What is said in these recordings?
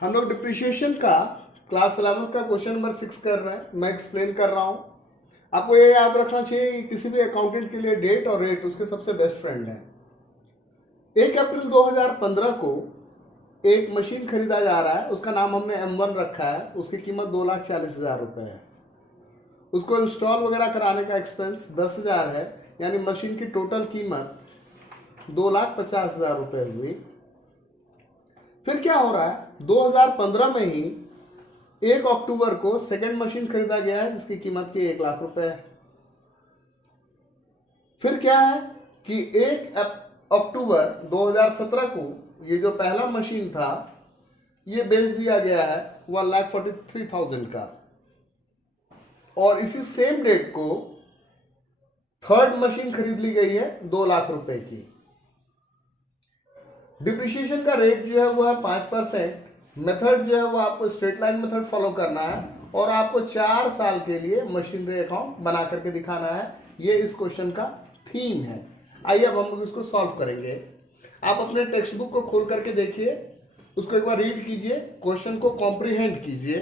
हम लोग डिप्रिशिएशन का क्लास 11 का क्वेश्चन नंबर 6 कर रहे हैं। मैं एक्सप्लेन कर रहा हूँ। आपको ये याद रखना चाहिए कि किसी भी अकाउंटेंट के लिए डेट और रेट उसके सबसे बेस्ट फ्रेंड है। 1 अप्रैल 2015 को एक मशीन खरीदा जा रहा है। उसका नाम हमने M1 रखा है। उसकी कीमत 2,40,000 रुपये है। उसको इंस्टॉल वगैरह कराने का एक्सपेंस 10,000 है, यानी मशीन की टोटल कीमत 2,50,000 रुपये हुई। फिर क्या हो रहा है, 2015 में ही 1 अक्टूबर को सेकेंड मशीन खरीदा गया है जिसकी कीमत की 1 लाख रुपए है। फिर क्या है कि 1 अक्टूबर 2017 को ये जो पहला मशीन था ये बेच दिया गया है 1,43,000 का, और इसी सेम डेट को थर्ड मशीन खरीद ली गई है 2 लाख रुपए की। डिप्रिशिएशन का रेट जो है वो है 5%। मेथड जो है वो आपको स्ट्रेट लाइन मेथड फॉलो करना है और आपको 4 साल के लिए मशीनरी अकाउंट बना करके दिखाना है। ये इस क्वेश्चन का थीम है। आइए अब हम लोग इसको सॉल्व करेंगे। आप अपने टेक्स्ट बुक को खोल करके देखिए, उसको एक बार रीड कीजिए, क्वेश्चन को कॉम्प्रिहेंड कीजिए।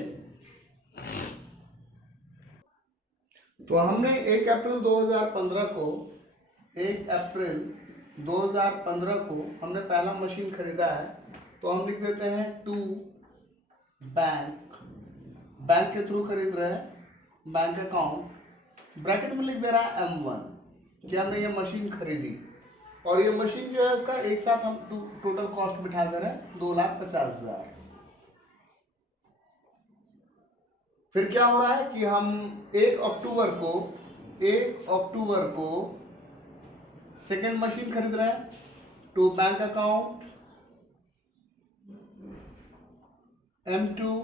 तो हमने 1 अप्रैल 2015 को 1 अप्रैल 2015 को हमने पहला मशीन खरीदा है। तो हम लिख देते हैं टू बैंक, बैंक के थ्रू खरीद रहे हैं, बैंक अकाउंट, ब्रैकेट में लिख दे रहा है M1 कि हमने ये मशीन खरीदी, और ये मशीन जो है उसका एक साथ हम टोटल कॉस्ट बिठा दे रहे हैं 2,50,000। फिर क्या हो रहा है कि हम 1 अक्टूबर को सेकेंड मशीन खरीद रहे हैं, टू बैंक अकाउंट M2,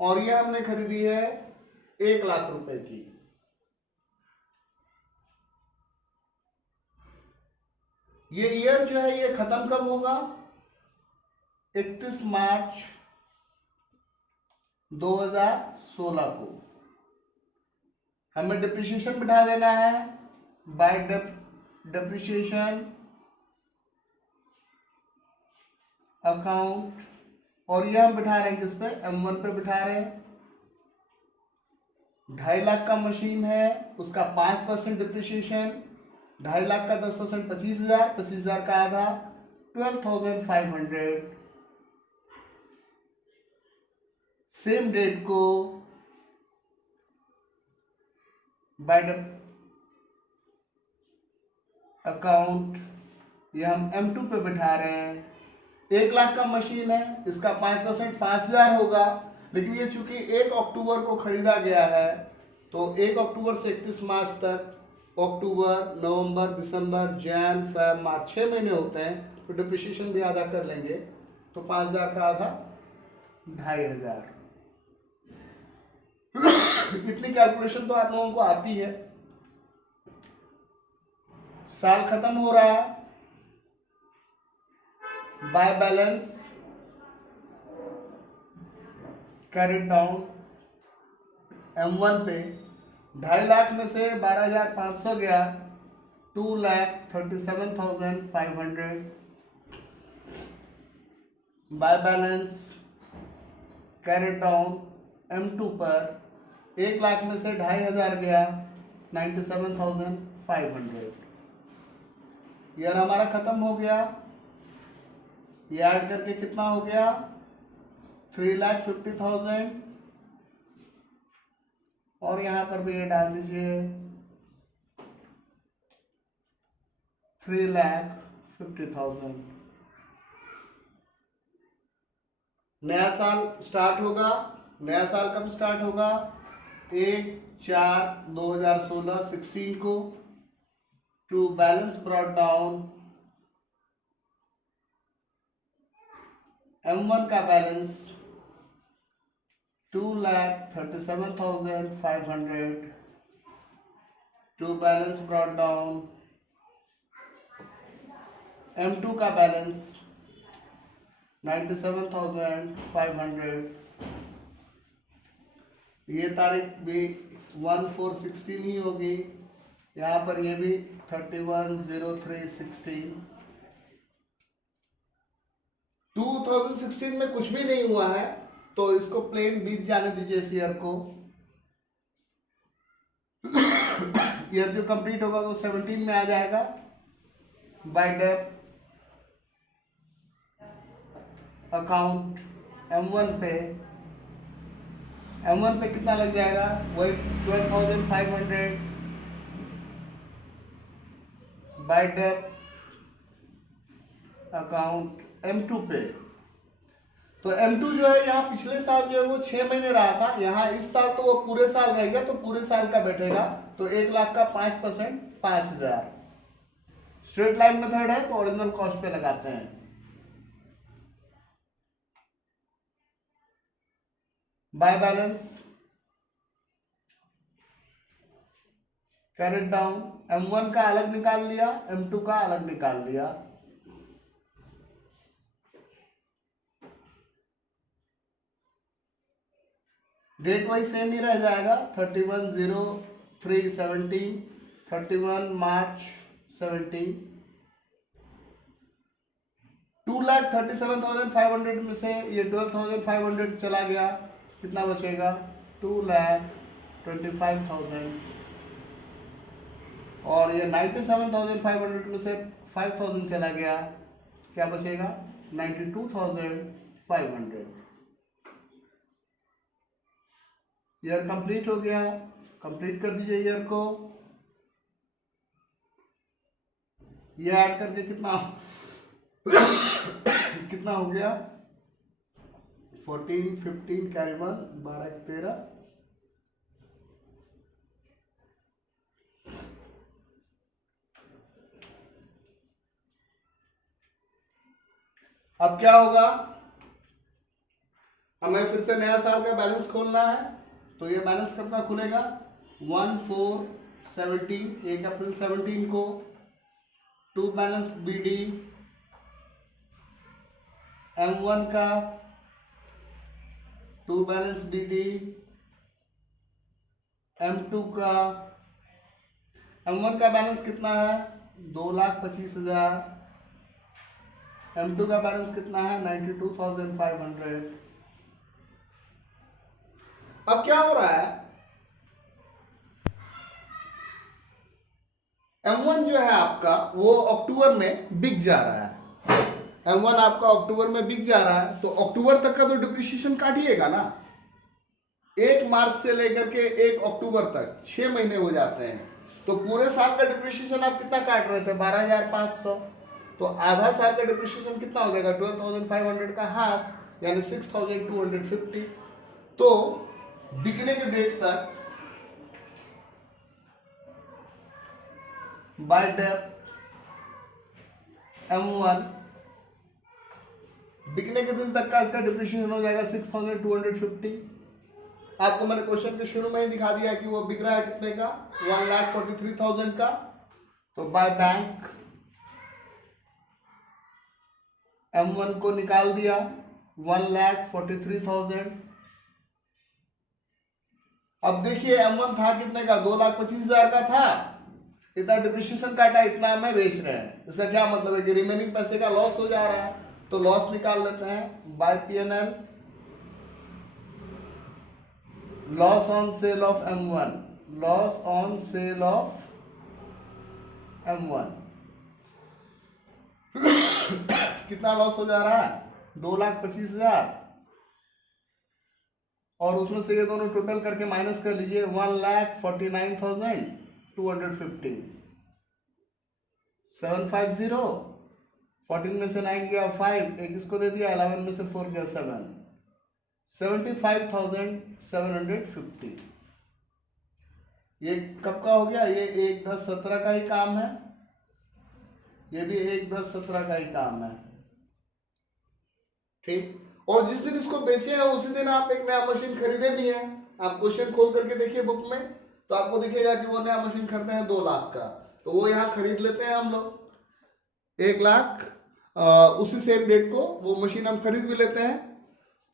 और ये हमने खरीदी है 1 लाख रुपए की। ये ईयर जो है ये खत्म कब होगा, 31 मार्च 2016 को। हमें डिप्रिशिएशन बिठा देना है बाय डिप्रिशिएशन अकाउंट, और ये हम बिठा रहे हैं किस पे, M1 पे बिठा रहे हैं। 2.5 लाख का मशीन है, उसका 5% डिप्रिशिएशन, 2.5 लाख का 10% 25,000, 25,000 का आधा 12,500। सेम डेट को बाय अकाउंट ये हम M2 पे बिठा रहे हैं। 1 लाख का मशीन है, इसका 5% 5,000 होगा, लेकिन ये चूंकि 1 अक्टूबर को खरीदा गया है तो 1 अक्टूबर से 31 मार्च तक अक्टूबर, नवंबर, दिसंबर, जैन, फेब, मार्च 6 महीने होते हैं, तो डिप्रिशिएशन भी आधा कर लेंगे, तो 5,000 का आधा 2,500। इतनी कैलकुलेशन तो आप लोगों को आती है। साल खत्म हो रहा है, by balance carried down M1 पे 2.5 लाख में से 12,500 गया, 2,37,500 by balance carried down M2 पर 1 लाख में से 2,500 गया, 97,500। ईयर हमारा खत्म हो गया। ये ऐड करके कितना हो गया, 3,50,000, और यहां पर भी ये डाल दीजिए 3,50,000। नया साल स्टार्ट होगा। नया साल कब स्टार्ट होगा, 1/4/2016 16 को। To balance brought down M1 का balance 2,37,500, to balance brought down M2 का बैलेंस 97,500। ये तारीख भी 1/4/16 ही होगी। यहाँ पर ये भी 31/03/16। 2016 में कुछ भी नहीं हुआ है, तो इसको प्लेन बीत जाने दीजिए इस ईयर को। ईयर जो कंप्लीट होगा तो 17 में आ जाएगा। बाय डेट अकाउंट M1 पे कितना लग जाएगा, वही 12,500। बाय डेट अकाउंट M2 पे, तो M2 जो है यहाँ पिछले साल जो है वो 6 महीने रहा था, यहाँ इस साल तो वो पूरे साल रहेगा, तो पूरे साल का बैठेगा, तो 1 लाख का 5% 5,000। स्ट्रेट लाइन मेथड है तो ओरिजिनल कॉस्ट पे लगाते हैं। By balance carried down, M1 का अलग निकाल लिया, M2 का अलग निकाल लिया। डेट वाइज सेम ही रह जाएगा, 31/03/17, 31 मार्च 17। 2,37,500 में से ये 12,500 चला गया, कितना बचेगा, 2,25,000। और ये 97,500 में से 5,000 चला गया, क्या बचेगा, 92,500। ईयर कंप्लीट हो गया, कंप्लीट कर दीजिए ईयर को। ये ऐड करके कितना कितना हो गया, 14, 15 कैरी 1, 12, 13। अब क्या होगा, हमें फिर से नया साल का बैलेंस खोलना है, तो ये बैलेंस कब का खुलेगा, 1/4/17, 1 अप्रैल 17 को। टू बैलेंस BD M1 का, टू बैलेंस BD M2 का। M1 का बैलेंस कितना है, 2,25,000। M2 का बैलेंस कितना है, 92,500। अब क्या हो रहा है, M1 जो है आपका वो अक्टूबर में बिक जा रहा है। M1 आपका अक्टूबर में बिक जा रहा है, तो अक्टूबर तक का तो डिप्रिसिएशन काटिएगा ना। 1 मार्च से लेकर के 1 अक्टूबर तक 6 महीने हो जाते हैं, तो पूरे साल का डिप्रिसिएशन आप कितना काट रहे थे, 12,500। तो आधा साल का डिप्रिसिएशन कितना हो जाएगा, 12,500 का हाफ, यानी 6,250। तो बिकने के डेट तक बाय डेट M1 बिकने के दिन तक का इसका डिप्रिसिएशन हो जाएगा 6,250। आपको मैंने क्वेश्चन के शुरू में ही दिखा दिया कि वो बिक रहा है कितने का, 1,43,000 का। तो बाय बैंक M1 को निकाल दिया, 1,43,000। अब देखिए M1 था कितने का, 2,25,000 का था, इतना डिप्रिसिएशन काटा, इतना में बेच रहे हैं। इसका क्या मतलब है कि रिमेनिंग पैसे का लॉस हो जा रहा है, तो लॉस निकाल लेते हैं by P&L, loss on sale of M1, loss on sale of M1। कितना लॉस हो जा रहा है, 2,25,000, और उसमें से ये दोनों टोटल करके माइनस कर लीजिए, 1,49,250। 750, 14 में से 9 गया 5, एक इसको दे दिया, 11 में से 4 गया 7, 75,750। ये कब का हो गया, ये 1/10/17 का ही काम है, ये भी 1/10/17 का ही काम है, ठीक। और जिस दिन इसको बेचे हैं उसी दिन आप एक नया मशीन खरीदे भी हैं। आप क्वेश्चन खोल करके देखिए बुक में, तो आपको दिखेगा कि वो नया मशीन खरीदे हैं 2 लाख का, तो वो यहाँ खरीद लेते हैं हम लोग 1 लाख, उसी सेम डेट को वो मशीन हम खरीद भी लेते हैं।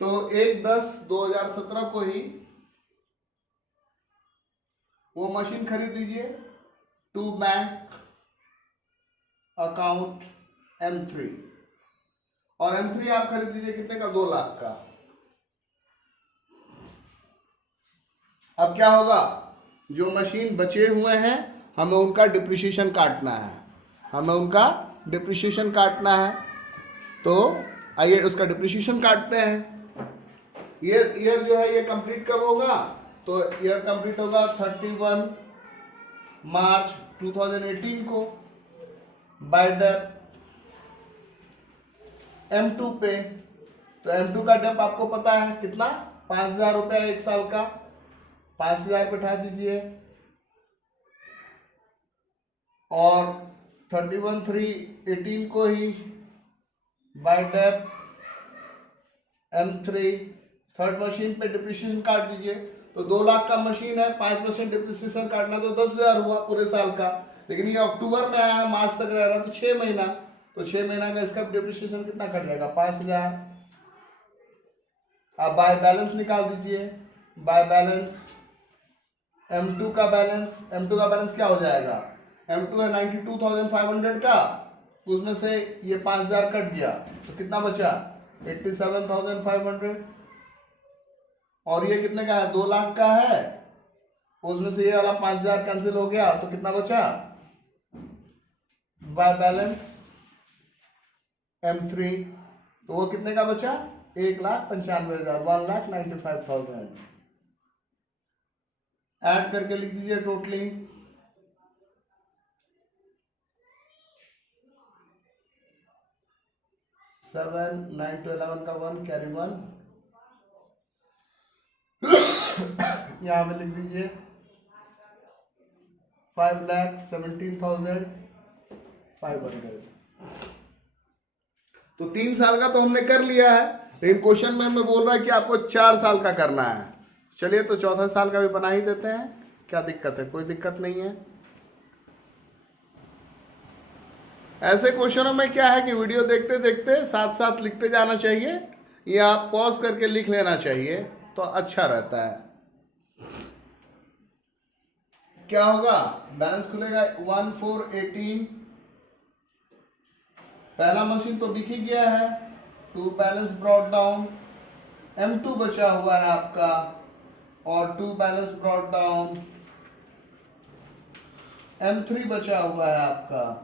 तो 1/10/2017 को ही वो मशीन खरीद लीजिए, टू बैंक अकाउंट M3। और M3 आप खरीद लीजिए कितने का, 2 लाख का। अब क्या होगा, जो मशीन बचे हुए हैं हमें उनका डिप्रिसिएशन काटना है, हमें उनका डिप्रिसिएशन काटना है। तो आइए उसका डिप्रिसिएशन काटते हैं। ईयर जो है ये कंप्लीट कब होगा, तो ईयर कंप्लीट होगा 31 मार्च 2018 को बाय डेप M2 पे। तो M2 का डेप आपको पता है कितना, 5,000 रुपया 1 साल का, 5,000 बैठा दीजिए और 31/3/18 को ही बाय डेप M3 थर्ड मशीन पे डिप्रिसिएशन काट दीजिए। तो 2 लाख का मशीन है, 5% डिप्रिसिएशन काटना तो 10,000 हुआ पूरे साल का। लेकिन ये अक्टूबर में आया, मार्च तक रह रहा तो 6 महीना, तो 6 महीना का इसका डिप्रिसिएशन कितना कट जाएगा, 5,000। अब बाय बैलेंस निकाल दीजिए, बाय बैलेंस M2 का बैलेंस क्या हो जाएगा, M2 है 92,500 का, उसमें से ये 5,000 कट गया तो कितना बचा, 87,500। और ये कितने का है, 2 लाख का है, उसमें से ये वाला 5,000 कैंसिल हो गया तो कितना बचा, बाय बैलेंस M3 तो वो कितने का बचा, 1,95,000, 1,95,000। ऐड करके लिख दीजिए टोटलिंग, 7 9 to 11 का 1 कैरी 1 यहाँ पे लिख दीजिए 5,17,500। तो 3 साल का तो हमने कर लिया है, लेकिन क्वेश्चन में हमें बोल रहा है कि आपको 4 साल का करना है। चलिए तो चौथा साल का भी बना ही देते हैं, क्या दिक्कत है, कोई दिक्कत नहीं है। ऐसे क्वेश्चनों में क्या है कि वीडियो देखते देखते साथ साथ लिखते जाना चाहिए या पॉज करके लिख लेना चाहिए तो अच्छा रहता है। क्या होगा, बैलेंस खुलेगा 1,418, पहला मशीन तो बिक ही गया है, 2 बैलेंस ब्रॉट डाउन, M2 बचा हुआ है आपका और 2 बैलेंस ब्रॉट डाउन, M3 बचा हुआ है आपका।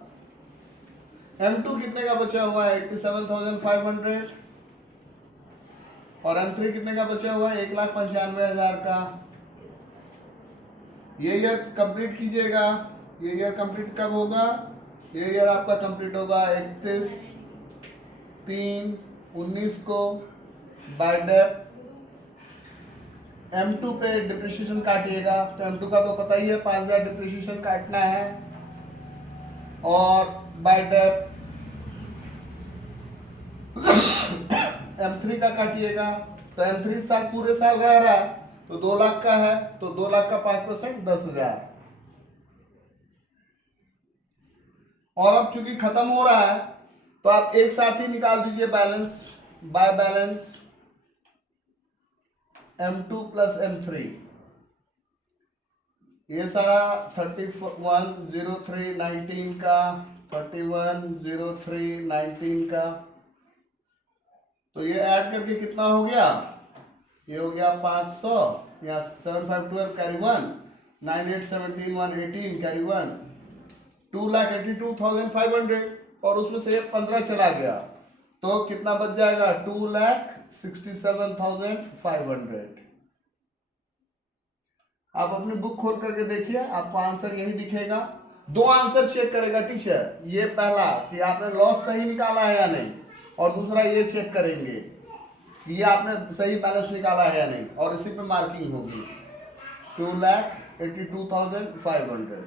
M2 कितने का बचा हुआ है, 87,500 और M3 कितने का बचा हुआ है, 1,95,000 का। ये ईयर कंप्लीट कीजिएगा, ये ईयर कंप्लीट कब होगा, ये ईयर आपका कंप्लीट होगा 31/3/19 को बाय डेप M2 पे डिप्रिसिएशन काटिएगा। तो M2 का तो पता ही है 5,000 डिप्रिसिएशन काटना है और बाय डेप M3 का काटिएगा। तो M3 साल पूरे साल रह रहा है तो 2 लाख का है, तो 2 लाख का 5% 10,000। और अब चूंकि खत्म हो रहा है तो आप एक साथ ही निकाल दीजिए balance, by balance M2 plus M3। ये सारा 31/03/19 का, 31/03/19 का, तो ये ऐड करके कितना हो गया, ये हो गया 500, यहाँ 7,512 कैरी 1, 9,817 118 कैरी 1, 2,82,500 और उसमें से 15 चला गया तो कितना बच जाएगा, 2,67,500। आप अपनी बुक खोल करके देखिए, आपको आंसर यही दिखेगा। 2 आंसर चेक करेगा टीचर, ये पहला कि आपने लॉस सही निकाला है या नहीं, और दूसरा ये चेक करेंगे कि ये आपने सही बैलेंस निकाला है या नहीं, और इसी पे मार्किंग होगी। 2,82,500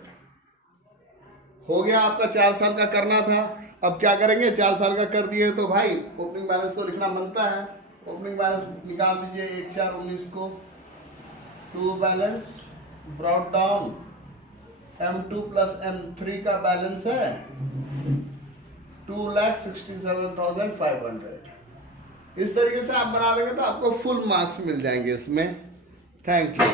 हो गया आपका। 4 साल का करना था, अब क्या करेंगे, 4 साल का कर दिए तो भाई ओपनिंग बैलेंस तो लिखना बनता है। ओपनिंग बैलेंस निकाल दीजिए 1/4/19 को। 2 balance brought down, M2 plus M3 का बैलेंस है 2,67,500। इस तरीके से आप बना देंगे तो आपको फुल मार्क्स मिल जाएंगे इसमें। Thank you.